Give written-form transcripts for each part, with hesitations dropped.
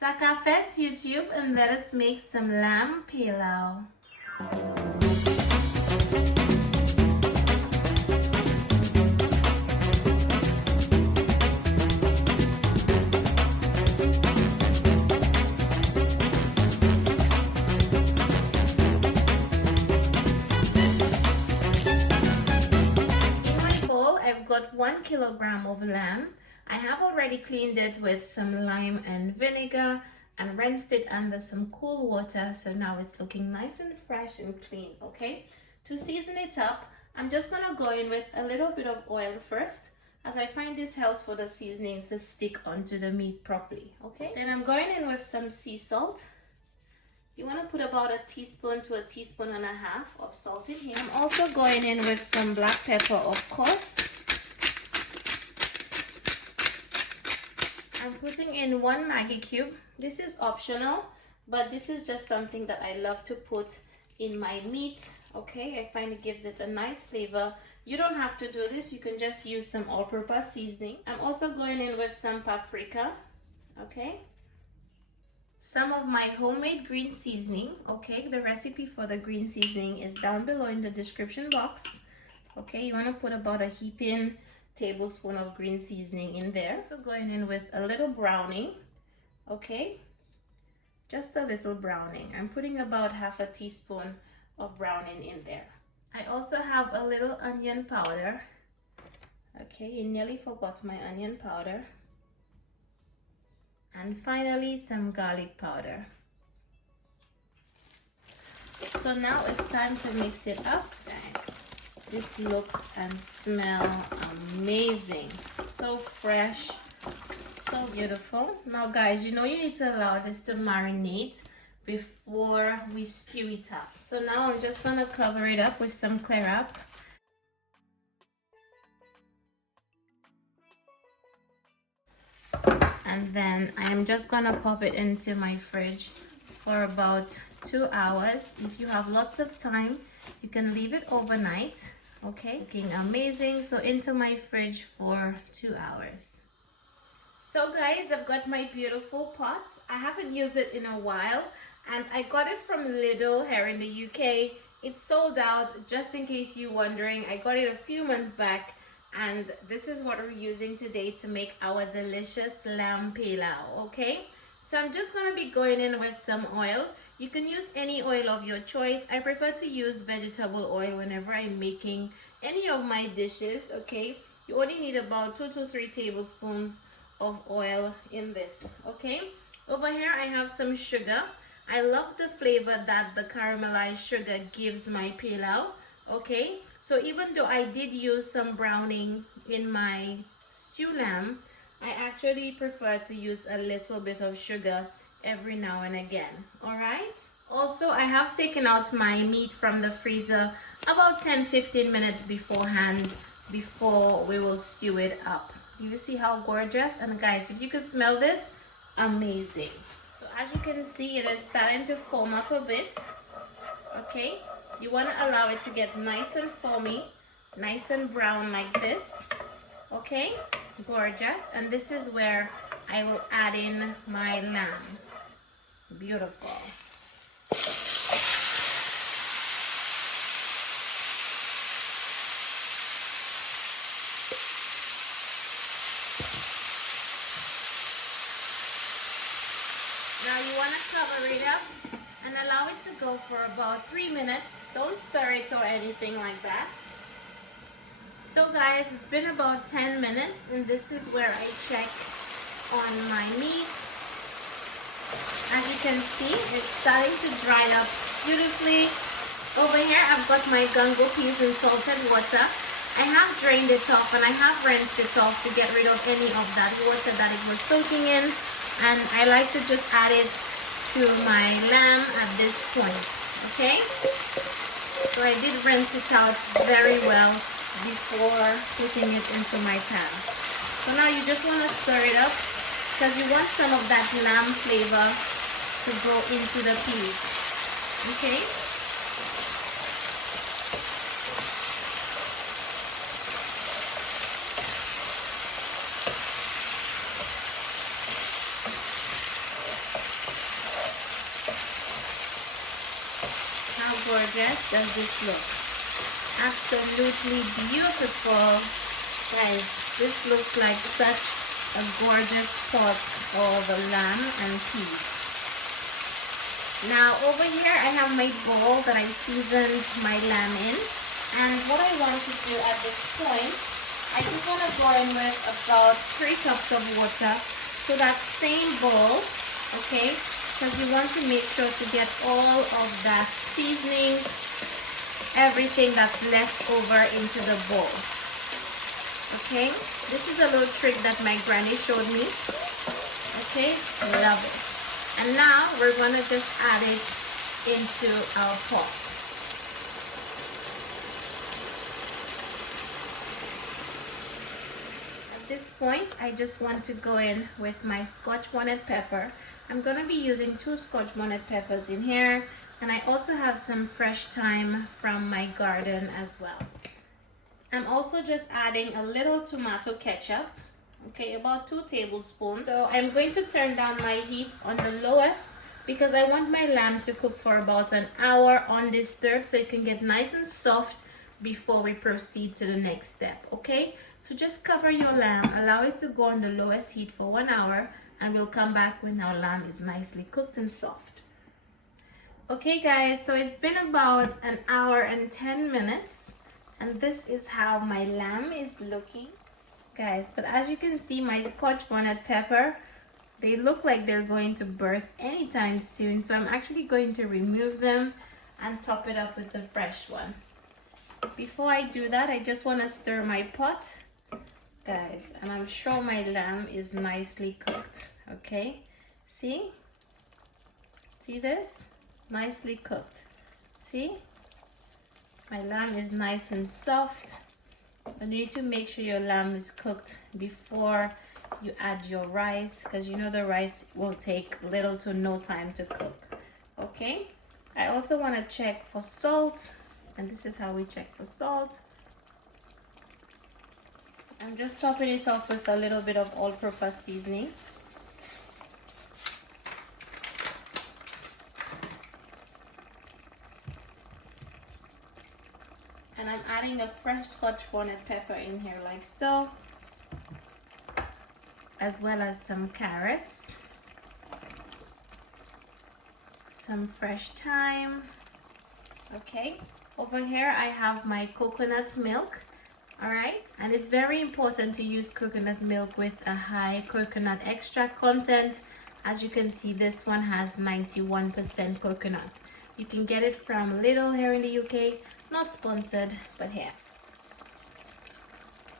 Sakafet YouTube, and let us make some lamb pilau. In my bowl, I've got 1 kilogram of lamb. I have already cleaned it with some lime and vinegar and rinsed it under some cool water, so now it's looking nice and fresh and clean. Okay, to season it up, I'm just gonna go in with a little bit of oil first, as I find this helps for the seasonings to stick onto the meat properly. Okay, then I'm going in with some sea salt. You want to put about a teaspoon to a teaspoon and a half of salt in here. I'm also going in with some black pepper, of course. I'm putting in 1 Maggie cube. This is optional, but this is just something that I love to put in my meat. Okay, I find it gives it a nice flavor. You don't have to do this, you can just use some all-purpose seasoning. I'm also going in with some paprika. Okay, some of my homemade green seasoning. Okay, the recipe for the green seasoning is down below in the description box. Okay, you want to put about a heaping tablespoon of green seasoning in there. So going in with a little browning. Okay, just a little browning. I'm putting about half a teaspoon of browning in there. I also have a little onion powder. Okay, you nearly forgot my onion powder. And finally some garlic powder. So now it's time to mix it up, guys. This looks and smells amazing, so fresh, so beautiful. Now guys, you know you need to allow this to marinate before we stew it up. So now I'm just gonna cover it up with some clear wrap. And then I am just gonna pop it into my fridge for about 2 hours. If you have lots of time, you can leave it overnight. Okay, looking amazing. So into my fridge for 2 hours. So guys, I've got my beautiful pots. I haven't used it in a while, and I got it from Lidl here in the UK. It's sold out, just in case you're wondering. I got it a few months back, and this is what we're using today to make our delicious lamb pilau. Okay, so I'm just gonna be going in with some oil. You can use any oil of your choice. I prefer to use vegetable oil whenever I'm making any of my dishes. Okay, you only need about 2 to 3 tablespoons of oil in this. Okay, over here I have some sugar. I love the flavor that the caramelized sugar gives my pilau. Okay, so even though I did use some browning in my stew lamb, I actually prefer to use a little bit of sugar every now and again. All right, also I have taken out my meat from the freezer about 10-15 minutes beforehand, before we will stew it up. Do you see how gorgeous? And guys, if you could smell this, amazing. So as you can see, it is starting to foam up a bit. Okay, you want to allow it to get nice and foamy, nice and brown like this. Okay, gorgeous. And this is where I will add in my lamb. Beautiful. Now you want to cover it up and allow it to go for about 3 minutes. Don't stir it or anything like that. So guys, it's been about 10 minutes, and this is where I check on my meat. As you can see, it's starting to dry up beautifully. Over here, I've got my gungo peas in salted water. I have drained it off and I have rinsed it off to get rid of any of that water that it was soaking in. And I like to just add it to my lamb at this point. Okay? So I did rinse it out very well before putting it into my pan. So now you just want to stir it up, because you want some of that lamb flavor to go into the peas. Okay? gorgeous does this look? Absolutely beautiful. Guys, this looks like such a gorgeous pot of lamb and peas. Now over here I have my bowl that I seasoned my lamb in, and what I want to do at this point, I just want to go in with about 3 cups of water to that same bowl, okay, because you want to make sure to get all of that seasoning, everything that's left over into the bowl. Okay, this is a little trick that my granny showed me. Okay, love it. And now we're going to just add it into our pot. At this point, I just want to go in with my scotch bonnet pepper. I'm going to be using 2 scotch bonnet peppers in here, and I also have some fresh thyme from my garden as well. I'm also just adding a little tomato ketchup, okay, about 2 tablespoons. So I'm going to turn down my heat on the lowest because I want my lamb to cook for about an hour undisturbed so it can get nice and soft before we proceed to the next step, okay? So just cover your lamb, allow it to go on the lowest heat for 1 hour, and we'll come back when our lamb is nicely cooked and soft. Okay guys, so it's been about an hour and 10 minutes. And this is how my lamb is looking, guys. But as you can see, my scotch bonnet pepper, they look like they're going to burst anytime soon. So I'm actually going to remove them and top it up with the fresh one. Before I do that, I just want to stir my pot, guys. And I'm sure my lamb is nicely cooked, okay? See? See this? Nicely cooked. See? My lamb is nice and soft. But you need to make sure your lamb is cooked before you add your rice, because you know the rice will take little to no time to cook. Okay? I also want to check for salt, and this is how we check for salt. I'm just topping it off with a little bit of all-purpose seasoning. And I'm adding a fresh scotch bonnet pepper in here like so, as well as some carrots, some fresh thyme. Okay, over here I have my coconut milk. All right, and it's very important to use coconut milk with a high coconut extract content. As you can see, this one has 91% coconut. You can get it from Lidl here in the UK. Not sponsored, but here.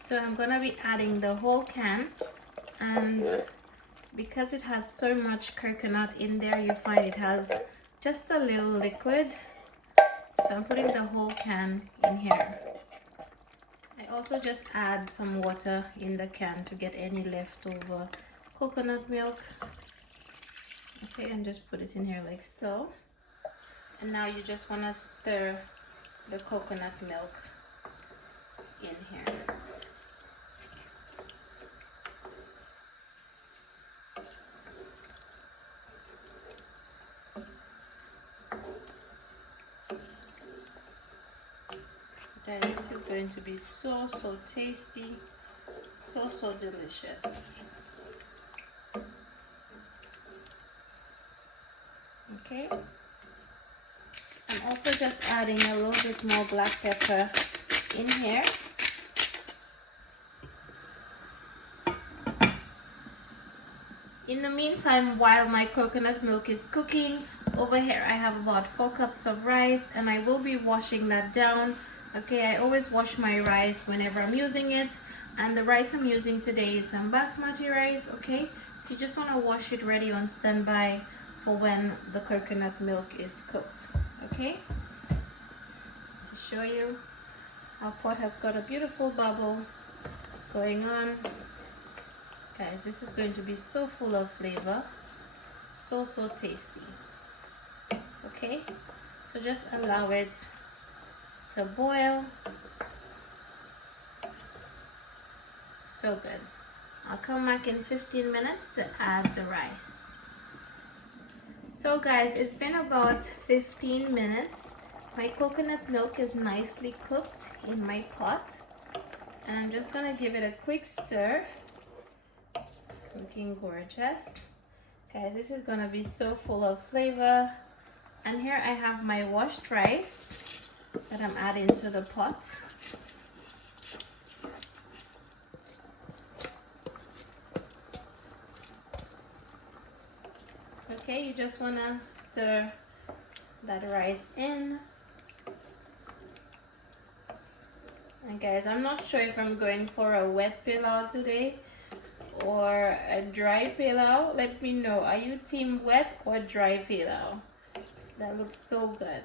So I'm gonna be adding the whole can, and because it has so much coconut in there, you find it has just a little liquid. So I'm putting the whole can in here. I also just add some water in the can to get any leftover coconut milk. Okay, and just put it in here like so. And now you just want to stir the coconut milk in here. Guys, this is going to be so tasty, so delicious. Okay. I'm also just adding a little bit more black pepper in here. In the meantime, while my coconut milk is cooking, over here I have about 4 cups of rice, and I will be washing that down. Okay, I always wash my rice whenever I'm using it, and the rice I'm using today is some basmati rice. Okay, so you just want to wash it ready on standby for when the coconut milk is cooked. Okay, to show you, our pot has got a beautiful bubble going on. Guys, this is going to be so full of flavor, so tasty. Okay, so just allow it to boil. So good. I'll come back in 15 minutes to add the rice. So guys, it's been about 15 minutes My coconut milk is nicely cooked in my pot, and I'm just gonna give it a quick stir. Looking gorgeous. Guys, this is gonna be so full of flavor. And here I have my washed rice that I'm adding to the pot. Okay, you just wanna stir that rice in. And guys, I'm not sure if I'm going for a wet pilau today or a dry pilau. Let me know, are you team wet or dry pilau? That looks so good.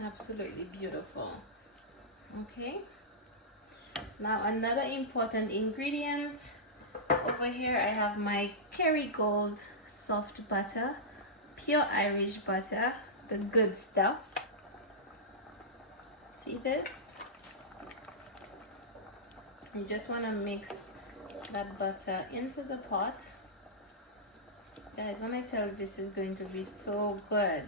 Absolutely beautiful. Okay, now another important ingredient. Over here I have my Kerrygold soft butter, pure Irish butter, the good stuff. See this? You just want to mix that butter into the pot. Guys, when I tell you this is going to be so good,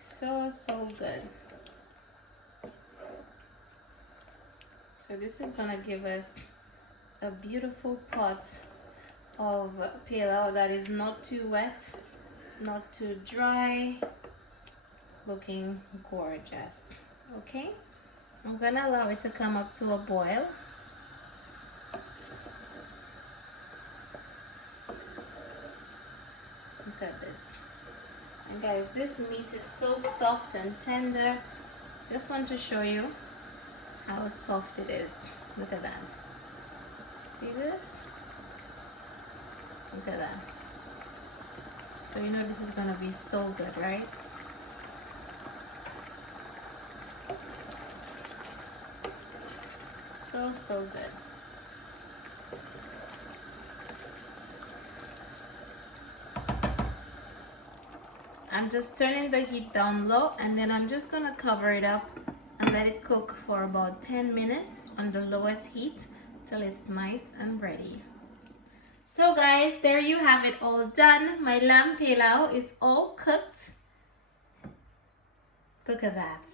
so good. So this is gonna give us a beautiful pot of pilau that is not too wet, not too dry, looking gorgeous. Okay, I'm gonna allow it to come up to a boil. Look at this. And guys, this meat is so soft and tender. Just want to show you how soft it is. Look at that. See this? Look at that. So you know this is gonna be so good, right? So good. I'm just turning the heat down low, and then I'm just gonna cover it up and let it cook for about 10 minutes on the lowest heat till it's nice and ready. So guys, there you have it all done. My lamb pilau is all cooked. Look at that.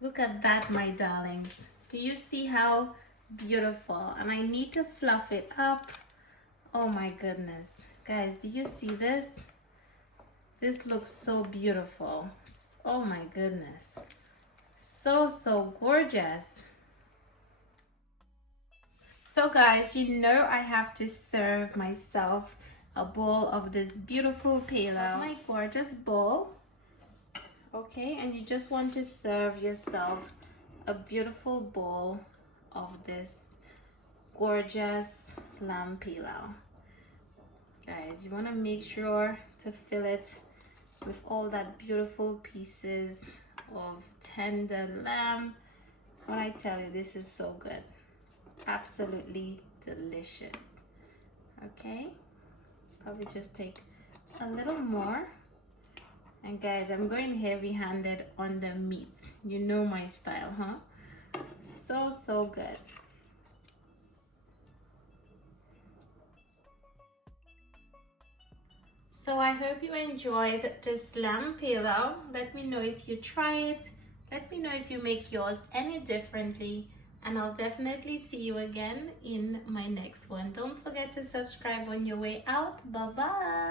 Look at that, my darlings. Do you see how beautiful? And I need to fluff it up. Oh my goodness. Guys, do you see this? This looks so beautiful. Oh my goodness. So gorgeous. So guys, you know I have to serve myself a bowl of this beautiful pilau. My gorgeous bowl. Okay, and you just want to serve yourself a beautiful bowl of this gorgeous lamb pilau. Guys, you want to make sure to fill it with all that beautiful pieces of tender lamb. When I tell you, this is so good. Absolutely delicious. Okay, probably just take a little more. And guys, I'm going heavy-handed on the meat. You know my style, huh? So good. So I hope you enjoyed this lamb pilau. Let me know if you try it. Let me know if you make yours any differently. And I'll definitely see you again in my next one. Don't forget to subscribe on your way out. Bye-bye.